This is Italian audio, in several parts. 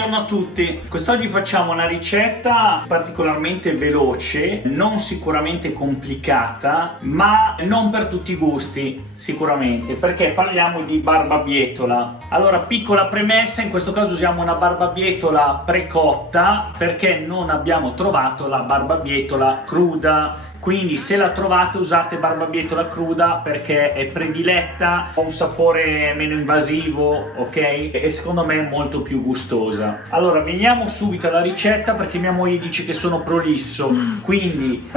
Buongiorno a tutti, quest'oggi facciamo una ricetta particolarmente veloce, non sicuramente complicata, ma non per tutti i gusti sicuramente, perché parliamo di barbabietola. Allora, piccola premessa, in questo caso usiamo una barbabietola precotta perché non abbiamo trovato la barbabietola cruda. Quindi se la trovate usate barbabietola cruda perché è prediletta, ha un sapore meno invasivo, ok? E secondo me è molto più gustosa. Allora veniamo subito alla ricetta perché mia moglie dice che sono prolisso, quindi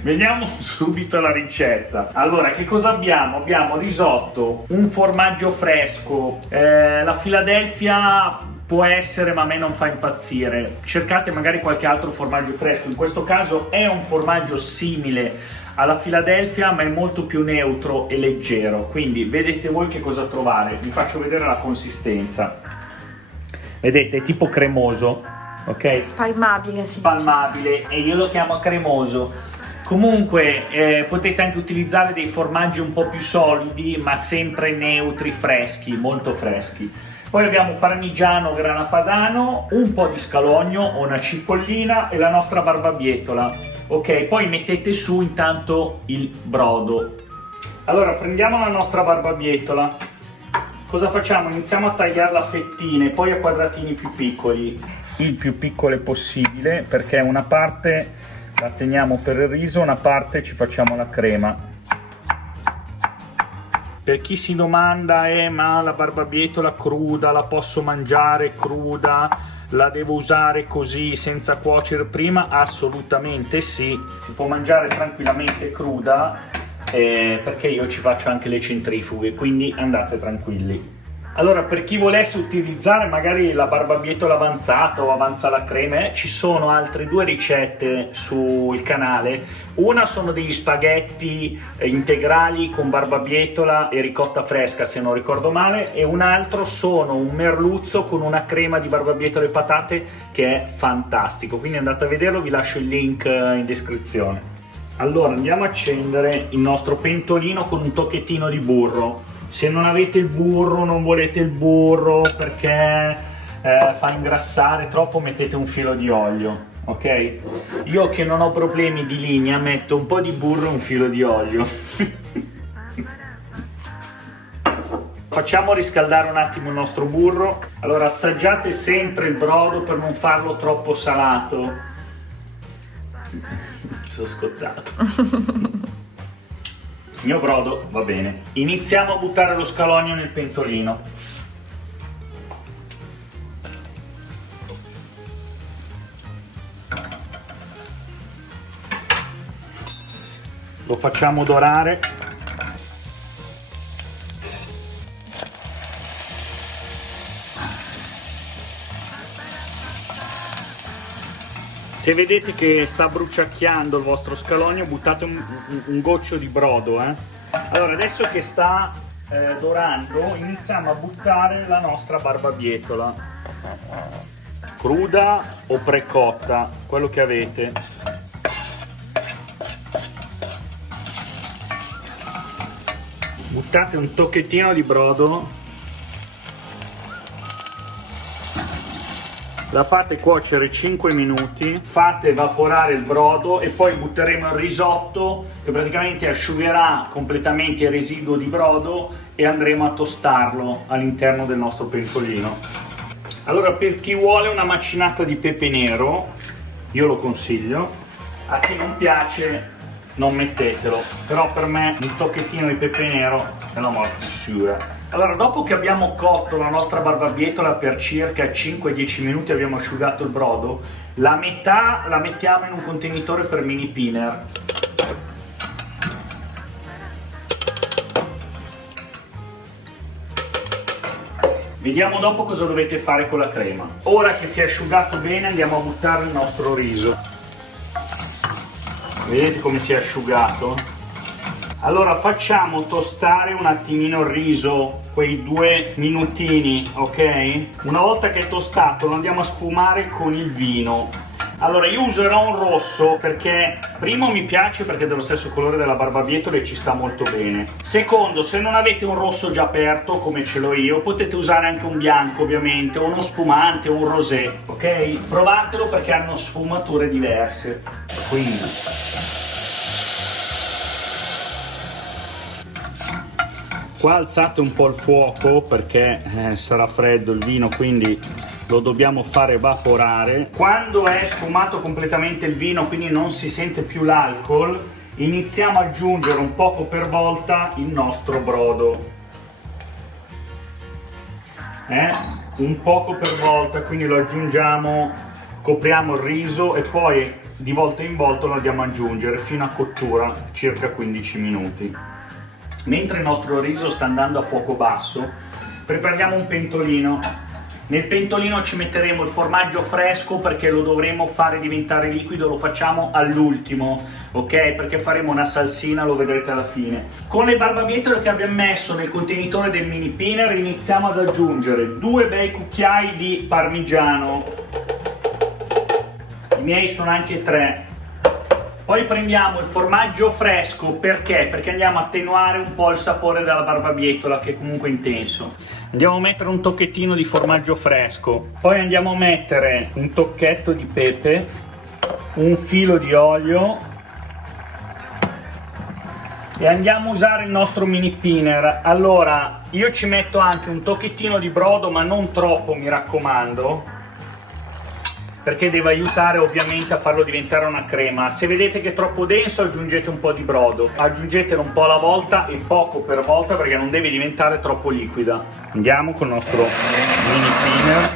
veniamo subito alla ricetta. Allora, che cosa abbiamo? Abbiamo risotto, un formaggio fresco, la Philadelphia può essere, ma a me non fa impazzire. Cercate magari qualche altro formaggio fresco. In questo caso è un formaggio simile alla Philadelphia, ma è molto più neutro e leggero. Quindi vedete voi che cosa trovare. Vi faccio vedere la consistenza. Vedete, è tipo cremoso, ok? Spalmabile, sì. Spalmabile, e io lo chiamo cremoso. Comunque potete anche utilizzare dei formaggi un po' più solidi, ma sempre neutri, freschi, molto freschi. Poi abbiamo parmigiano grana padano, un po' di scalogno o una cipollina e la nostra barbabietola. Ok, poi mettete su intanto il brodo. Allora prendiamo la nostra barbabietola. Cosa facciamo? Iniziamo a tagliarla a fettine, poi a quadratini più piccoli. Il più piccole possibile, perché una parte la teniamo per il riso, una parte ci facciamo la crema. Per chi si domanda, ma la barbabietola cruda la posso mangiare cruda? La devo usare così senza cuocere prima? Assolutamente sì, si può mangiare tranquillamente cruda, perché io ci faccio anche le centrifughe, quindi andate tranquilli. Allora, per chi volesse utilizzare magari la barbabietola avanzata o avanza la crema, ci sono altre due ricette sul canale. Una sono degli spaghetti integrali con barbabietola e ricotta fresca, se non ricordo male, e un altro sono un merluzzo con una crema di barbabietola e patate che è fantastico. Quindi andate a vederlo, vi lascio il link in descrizione. Allora, andiamo a accendere il nostro pentolino con un tocchettino di burro. Se non avete il burro, non volete il burro perché fa ingrassare troppo, mettete un filo di olio, ok? Io che non ho problemi di linea metto un po' di burro e un filo di olio. Facciamo riscaldare un attimo il nostro burro. Allora assaggiate sempre il brodo per non farlo troppo salato. Sono scottato. Il mio brodo va bene. Iniziamo a buttare lo scalogno nel pentolino. Lo facciamo dorare. Se vedete che sta bruciacchiando il vostro scalogno, buttate un goccio di brodo. Allora, adesso che sta dorando, iniziamo a buttare la nostra barbabietola. Cruda o precotta, quello che avete. Buttate un tocchettino di brodo. La fate cuocere 5 minuti, fate evaporare il brodo e poi butteremo il risotto che praticamente asciugherà completamente il residuo di brodo e andremo a tostarlo all'interno del nostro pentolino. Allora, per chi vuole una macinata di pepe nero, io lo consiglio. A chi non piace non mettetelo, però per me un tocchettino di pepe nero è la morte sicura. Allora, dopo che abbiamo cotto la nostra barbabietola per circa 5-10 minuti, abbiamo asciugato il brodo, la metà la mettiamo in un contenitore per mini pinner. Vediamo dopo cosa dovete fare con la crema. Ora che si è asciugato bene, andiamo a buttare il nostro riso. Vedete come si è asciugato? Allora facciamo tostare un attimino il riso, quei 2 minutini, ok? Una volta che è tostato lo andiamo a sfumare con il vino. Allora, io userò un rosso perché primo mi piace perché è dello stesso colore della barbabietola e ci sta molto bene. Secondo, se non avete un rosso già aperto come ce l'ho io, potete usare anche un bianco ovviamente, o uno spumante o un rosé, ok? Provatelo perché hanno sfumature diverse. Quindi qua alzate un po' il fuoco perché sarà freddo il vino, quindi lo dobbiamo fare evaporare. Quando è sfumato completamente il vino, quindi non si sente più l'alcol, iniziamo ad aggiungere un poco per volta il nostro brodo. Un poco per volta, quindi lo aggiungiamo, copriamo il riso e poi di volta in volta lo andiamo ad aggiungere fino a cottura, circa 15 minuti. Mentre il nostro riso sta andando a fuoco basso, prepariamo un pentolino. Nel pentolino ci metteremo il formaggio fresco perché lo dovremo fare diventare liquido, lo facciamo all'ultimo, ok? Perché faremo una salsina, lo vedrete alla fine. Con le barbabietole che abbiamo messo nel contenitore del mini pinner iniziamo ad aggiungere 2 bei cucchiai di parmigiano. I miei sono anche 3. Poi prendiamo il formaggio fresco, perché? Perché andiamo a attenuare un po' il sapore della barbabietola che è comunque intenso. Andiamo a mettere un tocchettino di formaggio fresco, poi andiamo a mettere un tocchetto di pepe, un filo di olio e andiamo a usare il nostro mini pinner. Allora, io ci metto anche un tocchettino di brodo, ma non troppo, mi raccomando, perché deve aiutare ovviamente a farlo diventare una crema. Se vedete che è troppo denso aggiungete un po' di brodo, aggiungetelo un po' alla volta e poco per volta perché non deve diventare troppo liquida. Andiamo con il nostro mini pinner.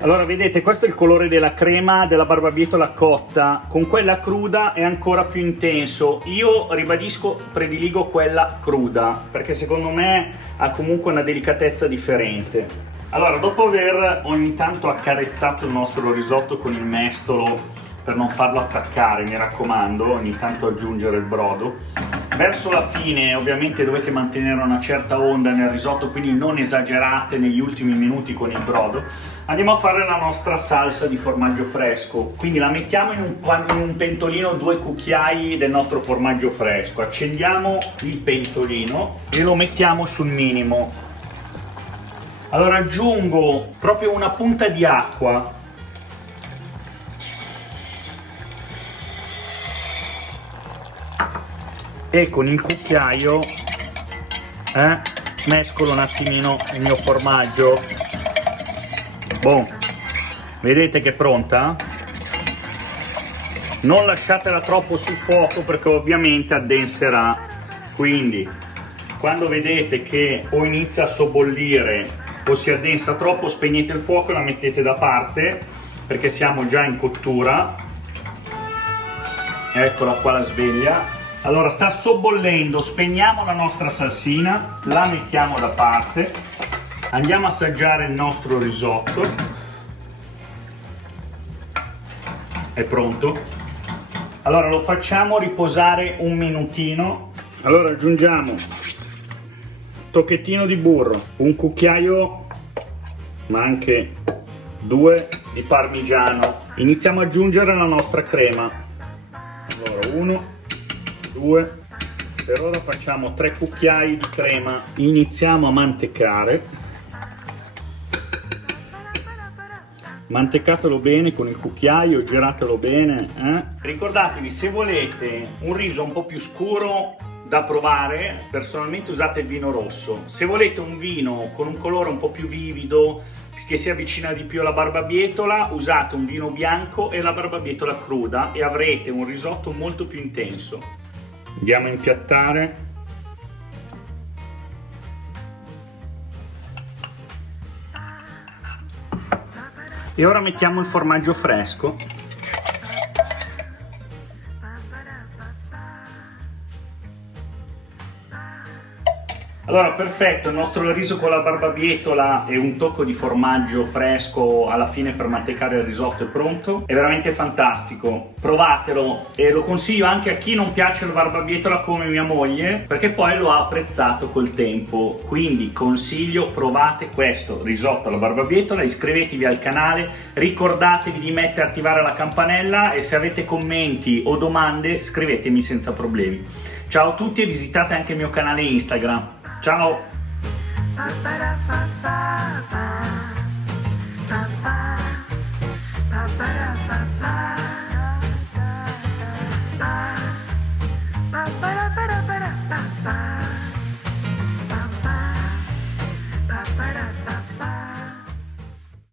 Allora vedete, questo è il colore della crema della barbabietola cotta, con quella cruda è ancora più intenso. Io ribadisco, prediligo quella cruda perché secondo me ha comunque una delicatezza differente. Allora, dopo aver ogni tanto accarezzato il nostro risotto con il mestolo per non farlo attaccare, mi raccomando, ogni tanto aggiungere il brodo, verso la fine ovviamente dovete mantenere una certa onda nel risotto, quindi non esagerate negli ultimi minuti con il brodo. Andiamo a fare la nostra salsa di formaggio fresco, quindi la mettiamo in un pentolino, 2 cucchiai del nostro formaggio fresco, accendiamo il pentolino e lo mettiamo sul minimo. Allora aggiungo proprio una punta di acqua e con il cucchiaio mescolo un attimino il mio formaggio. Boh, vedete che è pronta? Non lasciatela troppo sul fuoco perché ovviamente addenserà, quindi quando vedete che o inizia a sobbollire o si addensa troppo, spegnete il fuoco e la mettete da parte perché siamo già in cottura. Eccola qua la sveglia. Allora sta sobbollendo, spegniamo la nostra salsina, la mettiamo da parte, andiamo a assaggiare il nostro risotto. È pronto. Allora lo facciamo riposare un minutino. Allora aggiungiamo tocchettino di burro, un cucchiaio ma anche 2 di parmigiano. Iniziamo ad aggiungere la nostra crema. Allora 1, 2, per ora facciamo 3 cucchiai di crema. Iniziamo a mantecare. Mantecatelo bene con il cucchiaio, giratelo bene. Ricordatevi, se volete un riso un po' più scuro da provare, personalmente usate il vino rosso. Se volete un vino con un colore un po' più vivido, che si avvicina di più alla barbabietola, usate un vino bianco e la barbabietola cruda e avrete un risotto molto più intenso. Andiamo a impiattare. E ora mettiamo il formaggio fresco. Allora, perfetto, il nostro riso con la barbabietola e un tocco di formaggio fresco alla fine per mantecare il risotto è pronto. È veramente fantastico, provatelo, e lo consiglio anche a chi non piace la barbabietola come mia moglie, perché poi lo ha apprezzato col tempo. Quindi consiglio, provate questo risotto alla barbabietola, iscrivetevi al canale, ricordatevi di mettere e attivare la campanella, e se avete commenti o domande scrivetemi senza problemi. Ciao a tutti e visitate anche il mio canale Instagram. Ciao! Pa, pa, pa, pa, pa, pa, pa, pa, pa, pa.